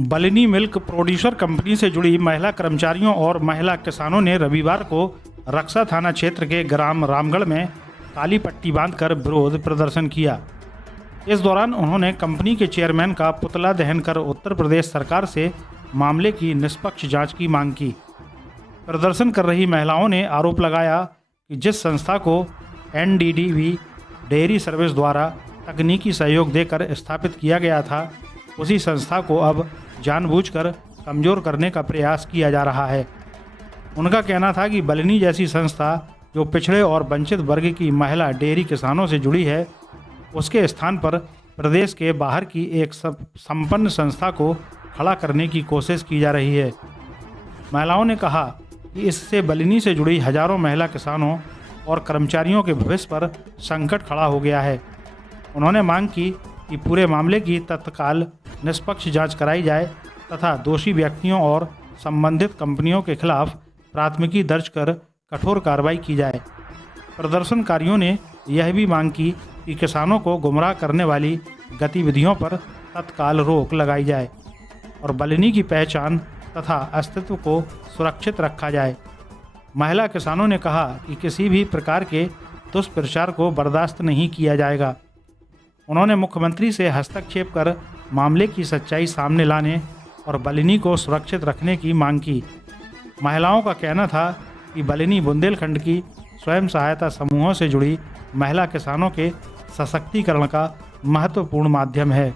बलिनी milk producer company से जुड़ी महिला कर्मचारियों और महिला किसानों ने रविवार को रक्सा थाना क्षेत्र के ग्राम रामगढ़ में काली पट्टी बांधकर विरोध प्रदर्शन किया। इस दौरान उन्होंने कंपनी के चेयरमैन का पुतला दहन कर उत्तर प्रदेश सरकार से मामले की निष्पक्ष जांच की मांग की। प्रदर्शन कर रही महिलाओं ने आरोप लगाया कि जिस संस्था को NDDB डेयरी सर्विस द्वारा तकनीकी सहयोग देकर स्थापित किया गया था, उसी संस्था को अब जानबूझकर कमज़ोर करने का प्रयास किया जा रहा है। उनका कहना था कि बलिनी जैसी संस्था जो पिछड़े और वंचित वर्ग की महिला डेयरी किसानों से जुड़ी है, उसके स्थान पर प्रदेश के बाहर की एक संपन्न संस्था को खड़ा करने की कोशिश की जा रही है। महिलाओं ने कहा कि इससे बलिनी से जुड़ी हजारों महिला किसानों और कर्मचारियों के भविष्य पर संकट खड़ा हो गया है। उन्होंने मांग की कि पूरे मामले की तत्काल निष्पक्ष जांच कराई जाए तथा दोषी व्यक्तियों और संबंधित कंपनियों के खिलाफ प्राथमिकी दर्ज कर कठोर कार्रवाई की जाए। प्रदर्शनकारियों ने यह भी मांग की कि किसानों को गुमराह करने वाली गतिविधियों पर तत्काल रोक लगाई जाए और बलिनी की पहचान तथा अस्तित्व को सुरक्षित रखा जाए। महिला किसानों ने कहा कि किसी भी प्रकार के दुष्प्रचार को बर्दाश्त नहीं किया जाएगा। उन्होंने मुख्यमंत्री से हस्तक्षेप कर मामले की सच्चाई सामने लाने और बलिनी को सुरक्षित रखने की मांग की। महिलाओं का कहना था कि बलिनी बुंदेलखंड की स्वयं सहायता समूहों से जुड़ी महिला किसानों के सशक्तिकरण का महत्वपूर्ण माध्यम है।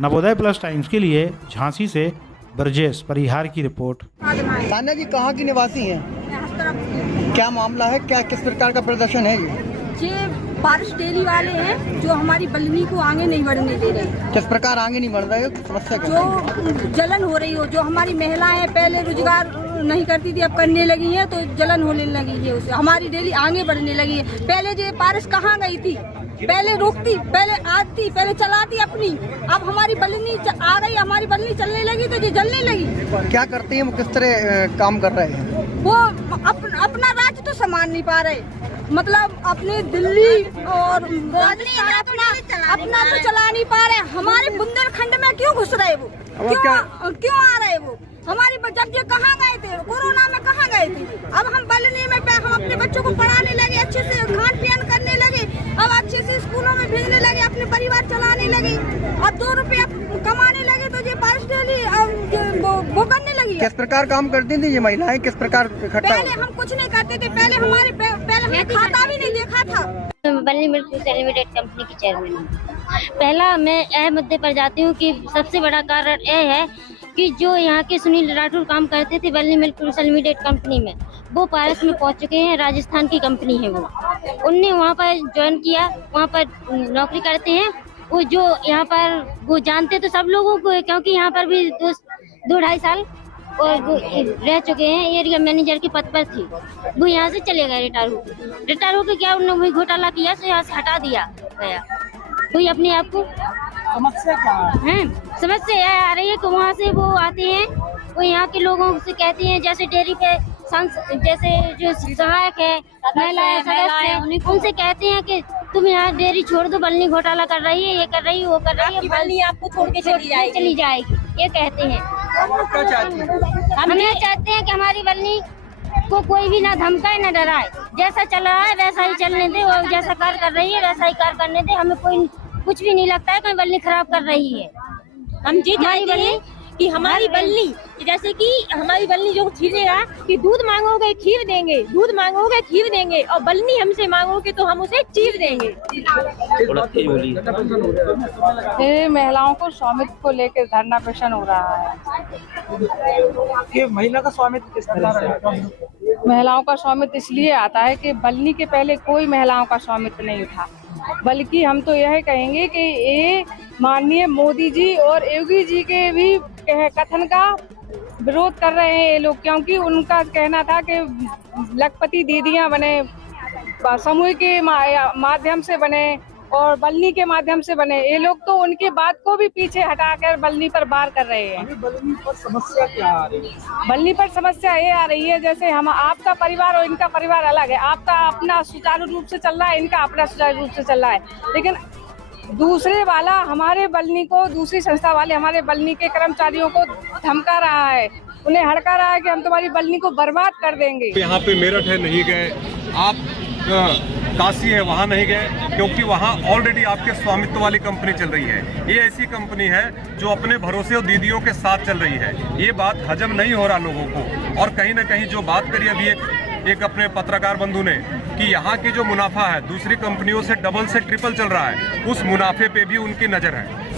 नवोदय प्लस टाइम्स के लिए झांसी से ब्रजेश परिहार की रिपोर्ट। तान्या जी कहाँ की निवासी हैं? क्या मामला है, क्या किस प्रकार का प्रदर्शन है ये बारिश डेयरी वाले हैं जो हमारी बलिनी को आगे नहीं बढ़ने दे रहे। किस प्रकार आगे नहीं बढ़ रहे हो? समस्या क्या है? जो जलन हो रही हो, जो हमारी महिलाएं पहले रोजगार नहीं करती थी अब करने लगी हैं तो जलन होने लगी है उससे, हमारी डेयरी आगे बढ़ने लगी है। पहले जो बारिश कहाँ गई थी, पहले रोकती, पहले आती, पहले चलाती अपनी, अब हमारी बलिनी आ गई, हमारी बलिनी चलने लगी तो ये जलने लगी। क्या करते हैं वो, किस तरह काम कर रहे हैं? वो अपना राज्य तो संभाल नहीं पा रहे, मतलब अपने दिल्ली और राजस्थान अपना तो चला नहीं पा रहे। हमारे बुंदेलखंड में क्यों घुस रहे वो, क्यों आ रहे वो? हमारी जब ये कहाँ गए थे, कोरोना में कहाँ गए थे? अब हम बलिनी में हम अपने बच्चों को पढ़ाने लगे, अच्छे से खान पियन करने लगे, अब अच्छे से स्कूलों में भेजने लगे, अपने परिवार चलाने लगे, अब 2 रुपया कमाने लगे तो ये बारिश डेली वो करने लगी। किस प्रकार काम करती थी ये महिलाएं, किस प्रकार इकट्ठा? पहले हम कुछ नहीं करते थे, पहले हमने खाता भी नहीं देखा था। बलिनी मिल्क लिमिटेड कंपनी की चेयरमैन हूँ। पहला मैं यह मुद्दे पर जाती हूँ कि सबसे बड़ा कारण यह है कि जो यहाँ के सुनील राठौर काम करते थे बलिनी मिल्क लिमिटेड कंपनी में, वो पारस में पहुँच चुके हैं। राजस्थान की कंपनी है वो, उनने वहाँ पर ज्वाइन किया, वहाँ पर नौकरी करते हैं। वो जो यहाँ पर वो जानते तो सब लोगों को, क्योंकि यहाँ पर भी 2-2.5 साल और रह चुके हैं। एरिया मैनेजर के पद पर थी, वो यहाँ से चले गए रिटायर होकर क्या उन्होंने वही घोटाला किया तो यहाँ से हटा दिया गया। कोई अपने आप को समस्या क्या है? समस्या यह आ रही है कि वहाँ से वो आते हैं, वो यहाँ के लोगों से कहते हैं, जैसे डेयरी पे जैसे जो सहायक है महिलाएं सदस्य, उनसे कहते हैं कि तुम यहाँ डेयरी छोड़ दो, बलिनी घोटाला कर रही है, ये कर रही है, वो कर रही है, बलिनी आपको छोड़ के चली जाएगी, ये कहते हैं। हम ये चाहते हैं कि हमारी बलिनी को कोई भी ना धमकाए ना डराए, जैसा चल रहा है वैसा ही चलने दे, और जैसा कार्य कर रही है वैसा ही कार्य करने दे। हमें कोई कुछ भी नहीं लगता है कोई बलिनी खराब कर रही है। हम ये चाहते हैं कि हमारी बलिनी, जैसे कि हमारी बलिनी जो खीरेगा कि दूध मांगोगे खीर देंगे, दूध मांगोगे खीर देंगे, और बलिनी हमसे मांगोगे तो हम उसे चीर देंगे। ये महिलाओं को स्वामित्व को लेकर धरना प्रदर्शन हो रहा है। ये महिला का स्वामित्व किस तरह से? महिलाओं का स्वामित्व इसलिए आता है कि बलिनी के पहले कोई महिलाओं का स्वामित्व नहीं था, बल्कि हम तो यह कहेंगे कि ये माननीय मोदी जी और योगी जी के भी कथन का विरोध कर रहे हैं ये लोग, क्योंकि उनका कहना था कि लखपति दीदियां बने, समूह के माध्यम से बने और बलिनी के माध्यम से बने। ये लोग तो उनकी बात को भी पीछे हटाकर बलिनी पर वार कर रहे हैं। बलिनी पर समस्या क्या आ रही है? बलिनी पर समस्या ये आ रही है, जैसे हम आपका परिवार और इनका परिवार अलग है, आपका अपना सुचारू रूप से चल रहा है, इनका अपना सुचारू रूप से चल रहा है, लेकिन दूसरे वाला हमारे बल्ली को, दूसरी संस्था वाले हमारे बल्ली के कर्मचारियों को धमका रहा है, उन्हें हड़का रहा है कि हम तुम्हारी बल्ली को बर्बाद कर देंगे। यहाँ पे मेरठ है, नहीं गए आप, काशी है, वहाँ नहीं गए, क्योंकि वहाँ ऑलरेडी आपके स्वामित्व वाली कंपनी चल रही है। ये ऐसी कंपनी है जो अपने भरोसे और दीदियों के साथ चल रही है। ये बात हजम नहीं हो रहा लोगों को। और कहीं ना कहीं जो बात करी अभी एक अपने पत्रकार बंधु ने कि यहाँ की जो मुनाफा है दूसरी कंपनियों से डबल से ट्रिपल चल रहा है, उस मुनाफे पे भी उनकी नज़र है।